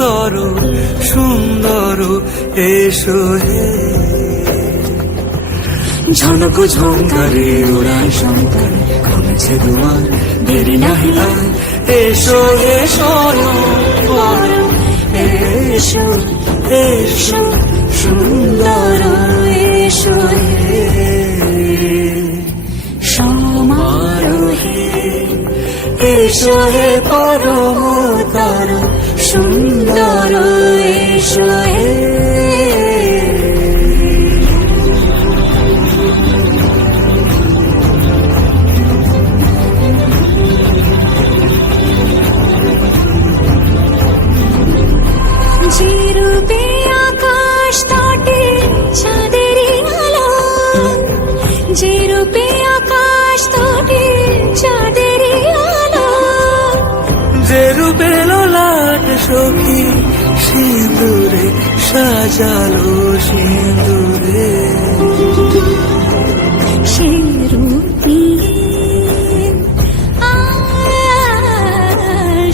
মধুতর সুন্দর এসো হে। ঝনক ঝঙ্কারে ওড়ায় শঙ্কর কমেছে দুয়ার দেরি নাহি আর এসো এসো এসো এসো সুন্দর এসো হে। সমারোহে এসো হে পরমতর সুন্দর এসো হে। যে রূপে আকাশ তটে চাঁদেরই আলো, যে রূপে আকাশ তটে চাঁদেরই আলো, যে রূপে ললাট সখী সিঁদুরে সাজালো সিঁদুরে, সে রূপী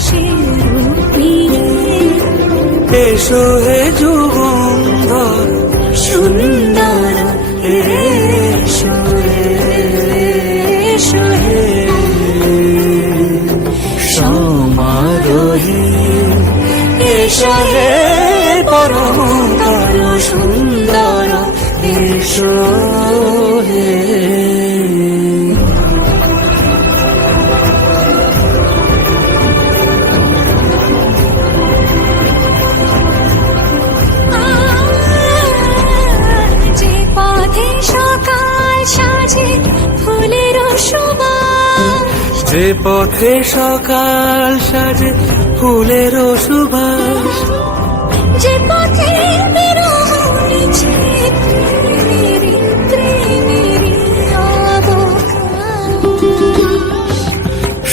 সে রূপী এসো হে যুগন্ধর সুন্দর এসো এসো হে। সমারোহে এসো হে পরমতর সুন্দর এসো হে। যে পথে সকাল সাজে ফুলের সুবাস, যে পথে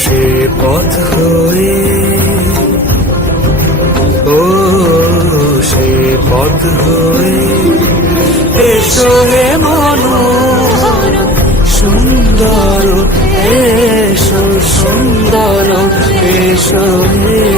সে পথ হয়ে ও সে পথ হয়ে এসো হে মনোহর সুন্দর এসো সুন্দর এসো হে।